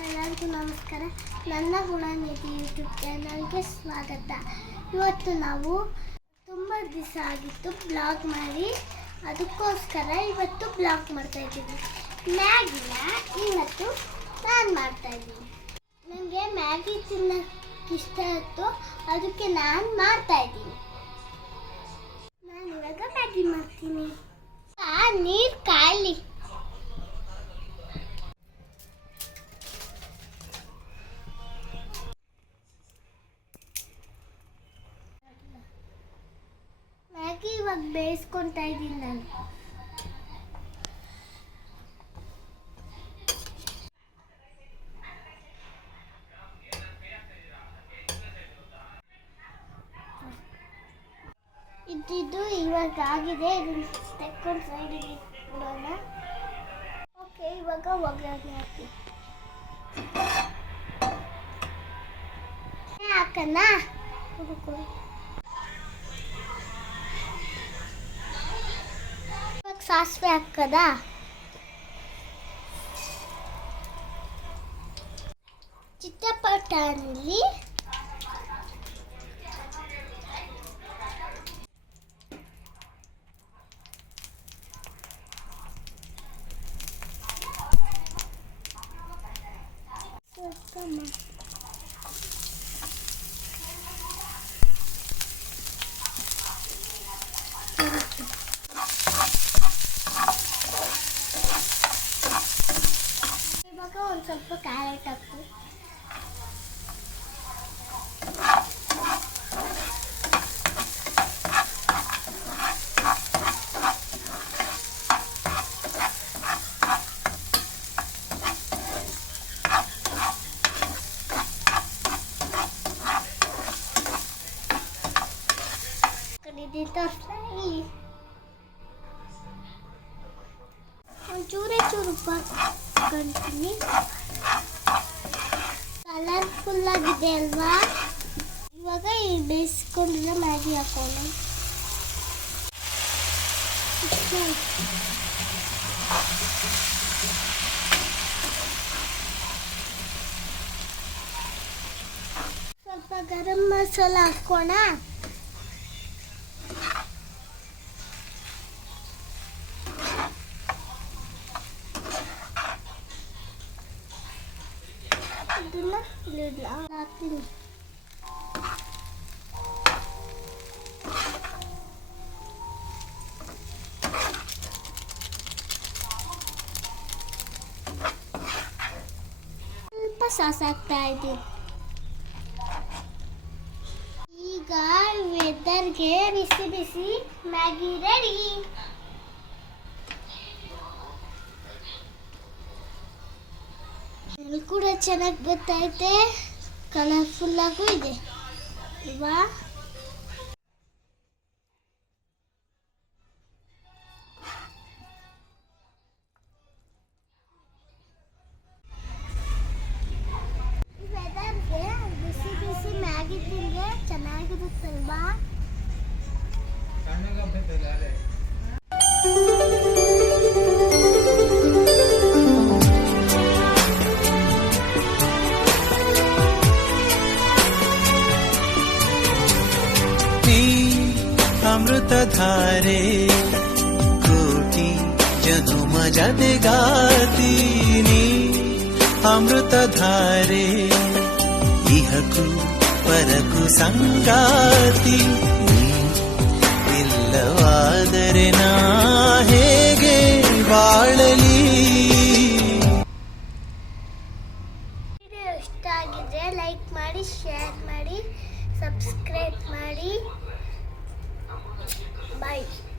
ಎಲ್ಲರಿಗೂ ನಮಸ್ಕಾರ. ನನ್ನ ಗುಣನಿಧಿ ಯೂಟ್ಯೂಬ್ ಚಾನಲ್ಗೆ ಸ್ವಾಗತ. ಇವತ್ತು ನಾವು ತುಂಬ ದಿವಸ ಆಗಿತ್ತು ಬ್ಲಾಗ್ ಮಾಡಿ, ಅದಕ್ಕೋಸ್ಕರ ಇವತ್ತು ಬ್ಲಾಗ್ ಮಾಡ್ತಾಯಿದ್ದೀವಿ. ಮ್ಯಾಗಿನ ಇವತ್ತು ನಾನು ಮಾಡ್ತಾಯಿದ್ದೀನಿ. ನನಗೆ ಮ್ಯಾಗಿ ತಿನ್ನೋಕ್ಕೆ ಇಷ್ಟ ಇತ್ತು, ಅದಕ್ಕೆ ನಾನು ಮಾಡ್ತಾಯಿದ್ದೀನಿ. ನಾನು ಇವಾಗ ಮ್ಯಾಗಿ ಮಾಡ್ತೀನಿ. ನೀರು ಕಾಯಲಿ. ಮ್ಯಾಗಿ ಇವಾಗ ಬೇಯಿಸ್ಕೊತಾ ಇದ್ದೀನಿ ನಾನು. ಇದ್ದಿದ್ದು ಇವಾಗ ಆಗಿದೆ. ಇದನ್ನು ತೆಕ್ಕೊಂಡು ಸೈಡಿಗೆ ಇಡೋಣ. ಓಕೆ, ಇವಾಗ ಒಗ್ಗರಣೆ ಹಾಕಿ ಹಾಕೋಣ. ಇವಾಗ ಸಾಸಿವೆ ಹಾಕದ. ಚಿತ್ತಪಟ್ಟಣಲ್ಲಿ ಇವಾಗ ಒಂದು ಸ್ವಲ್ಪ ಕ್ಯಾರೆಟ್ ಹಾಕು. ಒಂಚೂರೇ ಚೂರು ಹಾಕ್ಕೊಂತೀನಿ. ಕಲರ್ಫುಲ್ ಆಗಿದೆ ಅಲ್ವಾ? ಇವಾಗ ಈ ಬೇಯಿಸ್ಕೊಂಡಿರೋ ಮ್ಯಾಗಿ ಹಾಕೋಣ. ಸ್ವಲ್ಪ ಗರಂ ಮಸಾಲ ಹಾಕೋಣ. ಇದನ್ನ ಹಾಕ್ತೀನಿ. ಸ್ವಲ್ಪ ಸಾಸ್ ಹಾಕ್ತಾ ಇದ್ದೀನಿ. ಈಗ ವೆದರ್ಗೆ ಬಿಸಿ ಬಿಸಿ ಮ್ಯಾಗಿ ರೆಡಿ. ಸ್ಮೆಲ್ ಕೂಡ ಚೆನ್ನಾಗಿ ಗೊತ್ತೈತೆ, ಕಲರ್ಫುಲ್ ಆಗೂ ಇದೆ ಅಲ್ವಾ? ವೆದರ್ಗೆ ಬಿಸಿ ಬಿಸಿ ಮ್ಯಾಗಿ ತಿಂದ್ರೆ ಚೆನ್ನಾಗಿರುತ್ತಲ್ವಾ? अमृत धारे कोटि जनुम जद गाती नी अमृत धारे इहकु परकु संगाती इಲ್ಲವಾದರೆ ನಾ ಹೇಗೆ ಬಾಳಲಿ. ವಿಡಿಯೋ ಇಷ್ಟ ಆಗಿದ್ರೆ ಲೈಕ್ ಮಾಡಿ, ಶೇರ್ ಮಾಡಿ, ಸಬ್ಸ್ಕ್ರೈಬ್ ಮಾಡಿ. Bye.